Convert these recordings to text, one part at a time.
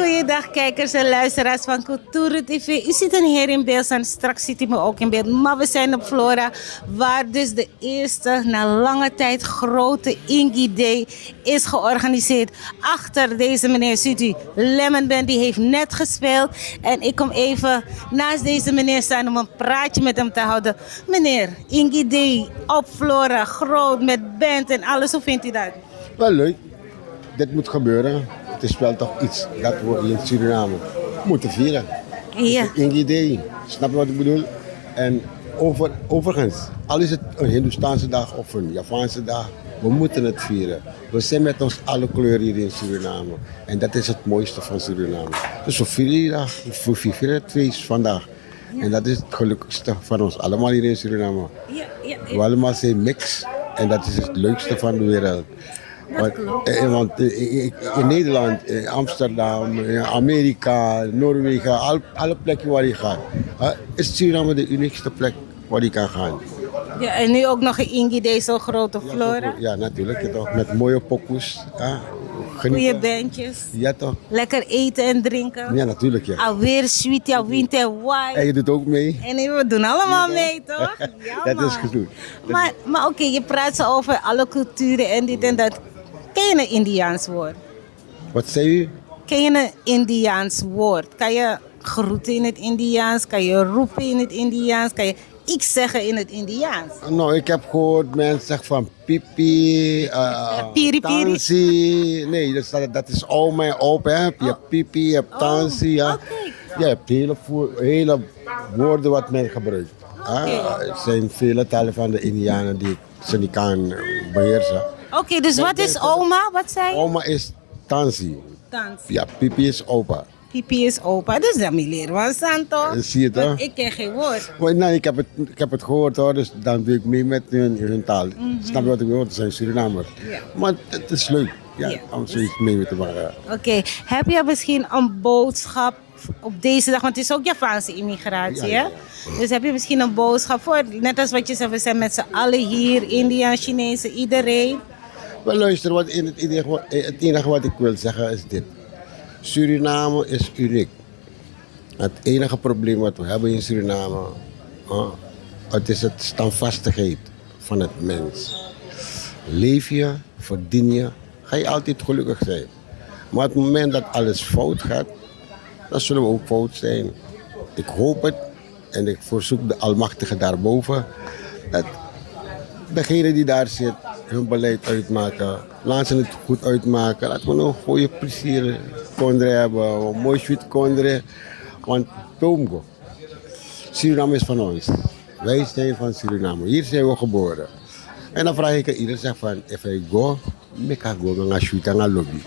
Goeiedag kijkers en luisteraars van Cultuur TV. U ziet een heer in beeld en straks ziet u me ook in beeld. Maar we zijn op Flora, waar dus de eerste na lange tijd grote Ingi Day is georganiseerd. Achter deze meneer ziet u Lemon Band, die heeft net gespeeld. En ik kom even naast deze meneer staan om een praatje met hem te houden. Meneer, Ingi Day op Flora, groot met band en alles. Hoe vindt u dat? Wel leuk. Dit moet gebeuren. Het is wel toch iets dat we in Suriname moeten vieren. Ja. Een idee. Snap je wat ik bedoel? En overigens, al is het een Hindoestaanse dag of een Javaanse dag, we moeten het vieren. We zijn met ons alle kleuren hier in Suriname. En dat is het mooiste van Suriname. Dus we vieren het feest vandaag. En dat is het gelukkigste van ons allemaal hier in Suriname. We allemaal zijn mix. En dat is het leukste van de wereld. Want in Nederland, in Amsterdam, in Amerika, Noorwegen, alle plekken waar je gaat, is Suriname de uniekste plek waar je kan gaan. Ja, en nu ook nog een Ingi Day, zo'n grote Flora. Ja, natuurlijk. Toch. Met mooie pokoes. Goeie bandjes. Ja, toch? Lekker eten en drinken. Ja, natuurlijk. Ja. Alweer sweet, ja, winter wine. En je doet ook mee. En we doen allemaal mee, toch? Ja, dat is goed. Maar oké, je praat zo over alle culturen en dit en dat. Ken je een Indiaans woord? Wat zei u? Ken je een Indiaans woord? Kan je groeten in het Indiaans? Kan je roepen in het Indiaans? Kan je iets zeggen in het Indiaans? Nou, ik heb gehoord mensen zeggen van pipi, piri piri. tansi. Nee, dat is oma en opa. Je hebt pipi, je hebt tansi. Ja. Je hebt hele woorden wat men gebruikt. Er zijn vele talen van de Indianen die ze niet kan beheersen. Oké, dus wat is oma? Wat zei je? Oma is tansi. Tansi. Ja, pipi is opa. Pipi is opa, dus dat moet je leren van Santo. Zie je toch? Ik ken geen woord. Nee, ik heb het gehoord hoor, dus dan doe ik mee met hun taal. Snap je wat ik bedoel? Ze zijn Surinamers. Ja. Maar het is leuk om zoiets mee te maken. Oké, heb je misschien een boodschap op deze dag? Want het is ook Javaanse immigratie, hè? Dus heb je misschien een boodschap voor, net als wat je zegt, we zijn met z'n allen hier, Indië, Chinezen, iedereen. Maar luister, het enige wat ik wil zeggen is dit. Suriname is uniek. Het enige probleem wat we hebben in Suriname, het is het standvastigheid van het mens. Leef je, verdien je, ga je altijd gelukkig zijn. Maar op het moment dat alles fout gaat, dan zullen we ook fout zijn. Ik hoop het en ik verzoek de Almachtige daarboven dat degene die daar zit hun beleid uitmaken. Laten ze het goed uitmaken. Laten we een goede plezier kondre hebben. Een mooi sweet kondre. Want Tomgo, Suriname is van ons. Wij zijn van Suriname. Hier zijn we geboren. En dan vraag ik aan iedereen zeg van, if I go, ik ga go naar sweet en naar lobby.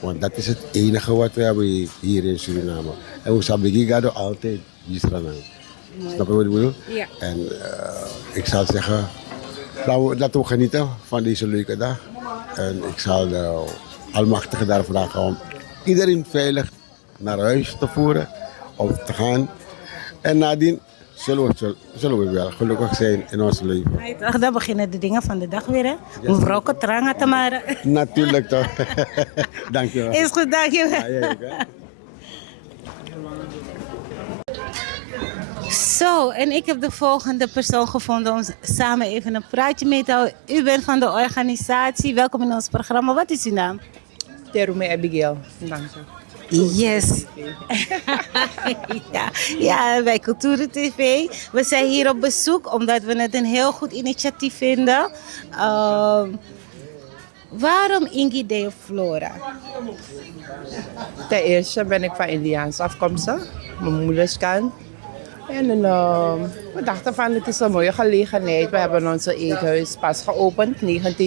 Want dat is het enige wat we hebben hier in Suriname. En we sabigiga altijd Israël. Snap je wat ik bedoel? Ja. En ik zou zeggen, laten we genieten van deze leuke dag. En ik zal de Almachtige daar vragen om iedereen veilig naar huis te voeren of te gaan. En nadien zullen we wel gelukkig zijn in ons leven. Dan beginnen de dingen van de dag weer, hè? Mevrouw Kotranga Tamara. Natuurlijk toch. Dankjewel. Is goed, dankjewel. Ja. Zo, en ik heb de volgende persoon gevonden om samen even een praatje mee te houden. U bent van de organisatie. Welkom in ons programma. Wat is uw naam? Terume Abigail. Dank je. Yes. ja, bij Cultuur TV. We zijn hier op bezoek omdat we het een heel goed initiatief vinden. Waarom Ingi Day of Flora? Ten eerste ben ik van Indiaanse afkomstig. Mijn moeders kant. En we dachten van het is een mooie gelegenheid. We hebben onze eethuis pas geopend, 19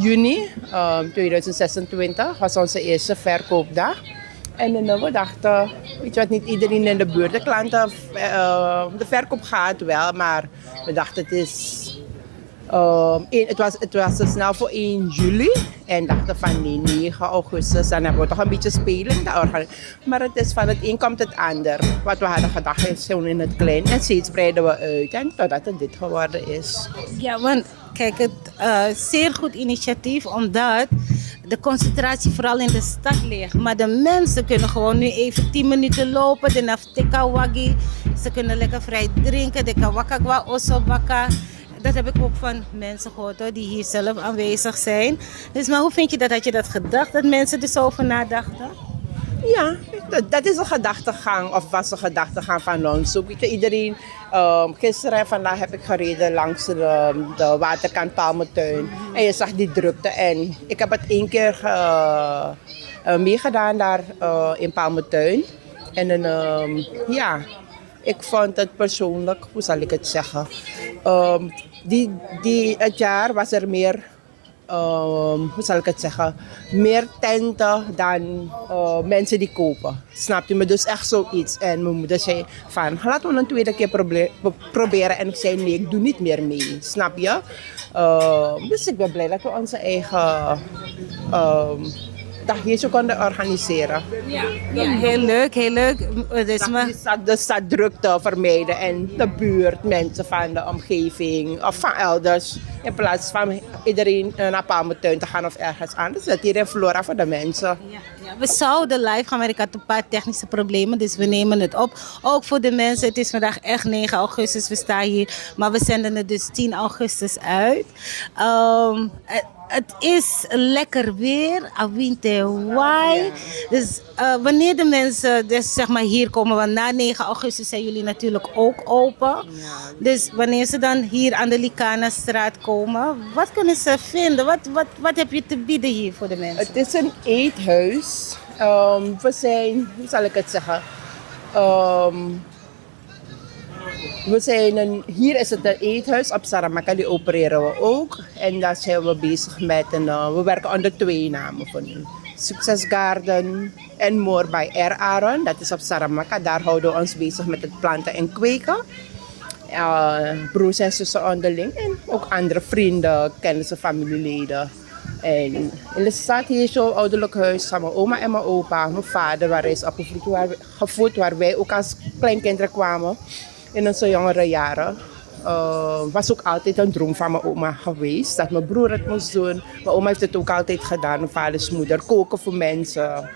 juni 2026 was onze eerste verkoopdag. En we dachten, weet je wat, niet iedereen in de buurt, de klanten, de verkoop gaat wel, maar we dachten het was te snel voor 1 juli. En dachten van nee, 9 augustus, dan hebben we toch een beetje spelen. Maar het is van het een komt het ander. Wat we hadden gedacht is gewoon in het klein. En steeds breiden we uit. En totdat het dit geworden is. Ja, want kijk, het zeer goed initiatief. Omdat de concentratie vooral in de stad ligt. Maar de mensen kunnen gewoon nu even 10 minuten lopen. De naftika wagi. Ze kunnen lekker vrij drinken. De kawakagwa osobaka. Dat heb ik ook van mensen gehoord hoor, die hier zelf aanwezig zijn. Dus maar hoe vind je dat? Had je dat gedacht, dat mensen er zo over nadachten? Ja, dat is een gedachtegang, of was een gedachtegang van ons. Zo weet je, iedereen, gisteren en vandaag heb ik gereden langs de waterkant Palmentuin. En je zag die drukte. En ik heb het 1 keer meegedaan daar in Palmentuin. En ja, ik vond het persoonlijk, hoe zal ik het zeggen? Het jaar was er meer, hoe zal ik het zeggen, meer tenten dan mensen die kopen. Snap je me? Dus echt zoiets. En mijn moeder zei van, laten we een tweede keer proberen. En ik zei, nee, ik doe niet meer mee. Snap je? Dus ik ben blij dat we onze eigen dag hier zo konden organiseren. Ja, heel leuk, heel leuk. Dus De staddrukte vermijden en de buurt, mensen van de omgeving of van elders. In plaats van iedereen naar Palmentuin te gaan of ergens anders. Dat hier in Flora voor de mensen. Ja, we zouden live gaan, maar ik had een paar technische problemen, dus we nemen het op. Ook voor de mensen, het is vandaag echt 9 augustus, we staan hier, maar we zenden het dus 10 augustus uit. Het is lekker weer, awinte wai. Dus wanneer de mensen dus zeg maar hier komen, want na 9 augustus zijn jullie natuurlijk ook open. Dus wanneer ze dan hier aan de Likana-straat komen, wat kunnen ze vinden? Wat heb je te bieden hier voor de mensen? Het is een eethuis. We zijn, hoe zal ik het zeggen? Hier is het een eethuis op Saramaka, die opereren we ook. En daar zijn we bezig met we werken onder 2 namen van nu. Success Garden en More by R. Aaron, dat is op Saramaka. Daar houden we ons bezig met het planten en kweken. Broers en zussen onderling en ook andere vrienden, kennissen, familieleden. En in de stad hier zo'n ouderlijk huis van mijn oma en mijn opa, mijn vader, waar hij is opgevoed, waar wij ook als kleinkinderen kwamen. In onze jongere jaren was ook altijd een droom van mijn oma geweest. Dat mijn broer het moest doen. Mijn oma heeft het ook altijd gedaan. Mijn vaders moeder koken voor mensen.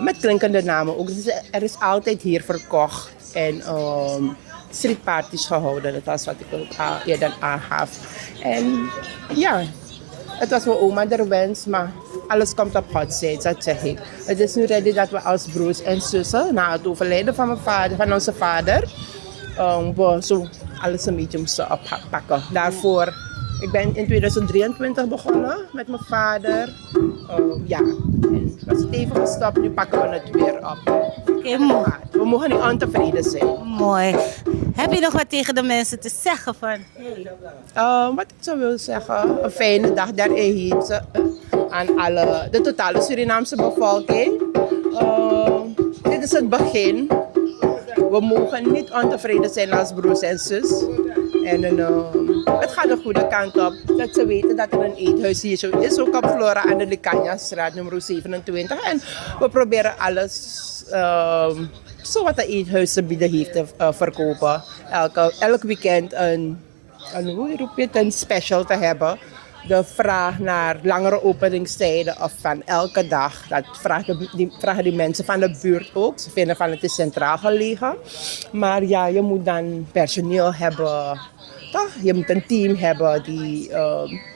Met klinkende namen ook. Dus er is altijd hier verkocht. En streetparties gehouden. Dat was wat ik ook eerder aangaf. En ja, het was mijn oma de wens. Maar alles komt op Gods tijd, dat zeg ik. Het is nu ready dat we als broers en zussen, na het overlijden van onze vader, we zo alles een beetje moesten oppakken. Daarvoor, ik ben in 2023 begonnen met mijn vader. Ja, en was het even gestopt, nu pakken we het weer op. We mogen niet ontevreden zijn. Mooi. Heb je nog wat tegen de mensen te zeggen van? Wat ik zou willen zeggen, een fijne dag daar heeft aan de totale Surinaamse bevolking. Dit is het begin. We mogen niet ontevreden zijn als broers en zus. En het gaat de goede kant op. Dat ze weten dat er een eethuis hier zo is. Ook op Flora aan de Likanya-straat nummer 27. En we proberen alles zo wat de eethuis te bieden heeft te verkopen. Elk weekend een special te hebben. De vraag naar langere openingstijden of van elke dag, dat vragen die mensen van de buurt ook. Ze vinden van het is centraal gelegen. Maar ja, je moet dan personeel hebben. Toch? Je moet een team hebben die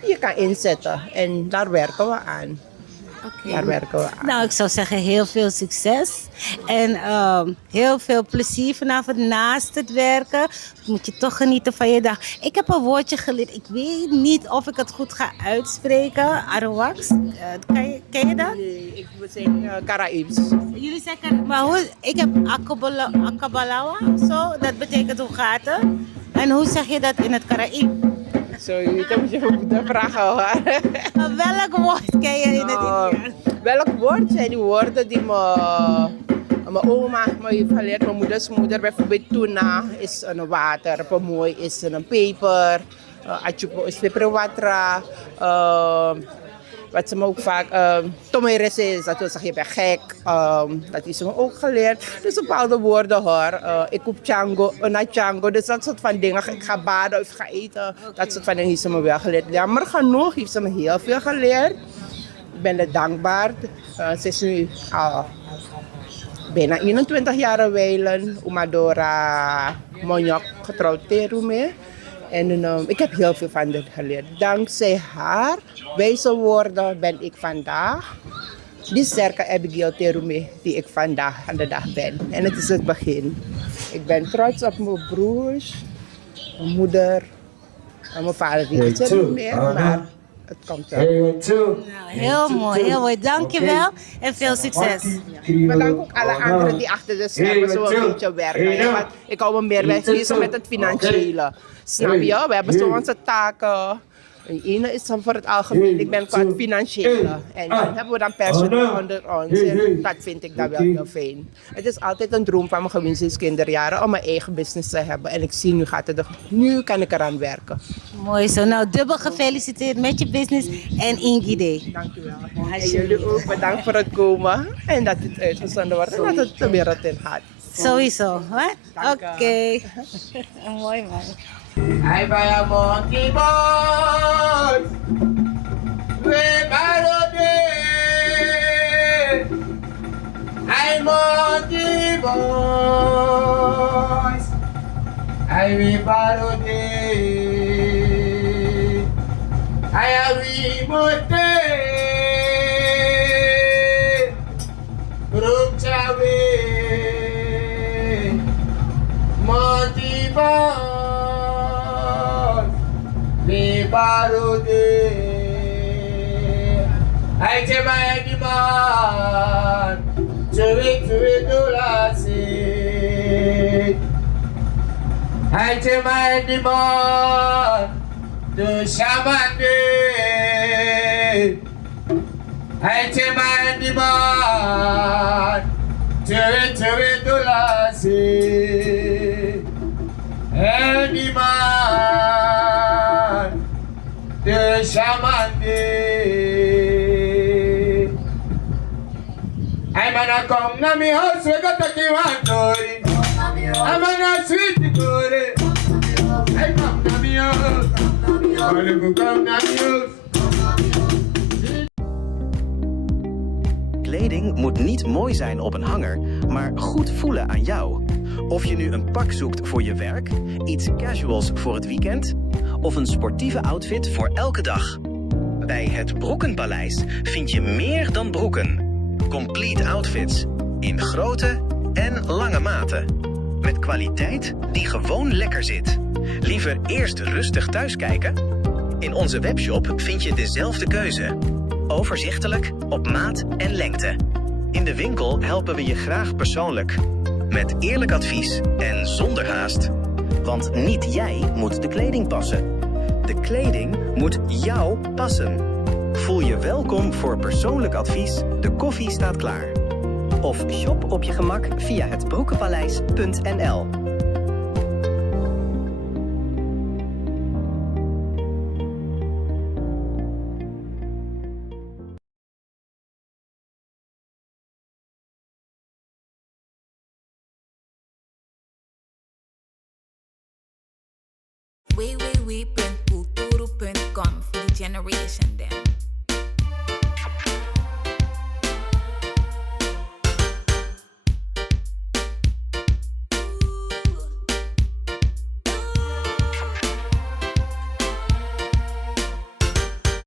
je kan inzetten. En daar werken we aan. Daar werken we aan. Nou, ik zou zeggen heel veel succes. En heel veel plezier vanavond naast het werken. Moet je toch genieten van je dag. Ik heb een woordje geleerd. Ik weet niet of ik het goed ga uitspreken. Arawaks. Ken je dat? Nee, ik moet zeggen Caraïbs. Jullie zeggen, maar hoe? Ik heb akabalawa. Zo, dat betekent hoe gaat het? En hoe zeg je dat in het Caraïb? Sorry, dat moet je mijn moeder vragen hoor. Welk woord ken je in het Indiaans? Welk woord zijn die woorden die mijn oma me heeft geleerd? Mijn moeders moeder, bijvoorbeeld tuna is een water, pomoy is een peper, achupo is peperwatra. Wat ze me ook vaak, tomeres is, dat wil zeggen je bent gek, dat is ze me ook geleerd. Dus bepaalde woorden hoor, ik koop chango, na chango, dus dat soort van dingen, ik ga baden of ga eten, dat soort van dingen heeft ze me wel geleerd. Jammer genoeg heeft ze me heel veel geleerd. ben er dankbaar. Ze is nu al bijna 21 jaar wijlen. Umadora Monjok getrouwd Terume. En ik heb heel veel van dit geleerd. Dankzij haar wijze woorden ben ik vandaag die sterke Abigail Terume die ik vandaag aan de dag ben. En het is het begin. Ik ben trots op mijn broers, mijn moeder en mijn vader. Die is er niet meer, maar het komt wel. Nou, heel mooi, heel mooi. Dankjewel en veel succes. Bedankt ook alle anderen die achter de schermen zo een beetje werken. Ja, want ik hou me meer bezig met het financiële. Snap je? We hebben zo onze taken. De ene is dan voor het algemeen, ik ben qua het financiële. En dan hebben we dan personeel onder ons. En dat vind ik dan wel heel fijn. Het is altijd een droom van mijn gewinskinderjaren om mijn eigen business te hebben. En ik zie nu kan ik eraan werken. Mooi zo. Nou, dubbel gefeliciteerd met je business en Ingi Day. Dank u wel. En jullie ook bedankt voor het komen. En dat het uitgezonden wordt en dat het de wereld in gaat. Sowieso. Dank Oké. Mooi man. Hi, bij Monkey Boys. We parody. Hi, Monkey Boys. Hi, we parody. Hi, we mote. Broekchawe. Monkey Boys. We parody. I tell my demand to it do last. I tell my demand to shaman day. I tell my demand to it do last. Any man the shaman day. I'm gonna come na me house, we got to give one story. I'm gonna sweet story. I come na me house, come na me house. Kleding moet niet mooi zijn op een hanger, maar goed voelen aan jou. Of je nu een pak zoekt voor je werk, iets casuals voor het weekend of een sportieve outfit voor elke dag. Bij het Broekenpaleis vind je meer dan broeken. Complete outfits in grote en lange maten. Met kwaliteit die gewoon lekker zit. Liever eerst rustig thuiskijken? In onze webshop vind je dezelfde keuze. Overzichtelijk, op maat en lengte. In de winkel helpen we je graag persoonlijk. Met eerlijk advies en zonder haast. Want niet jij moet de kleding passen. De kleding moet jou passen. Voel je welkom voor persoonlijk advies. De koffie staat klaar. Of shop op je gemak via hetbroekenpaleis.nl. www.kulturu.com for the generation.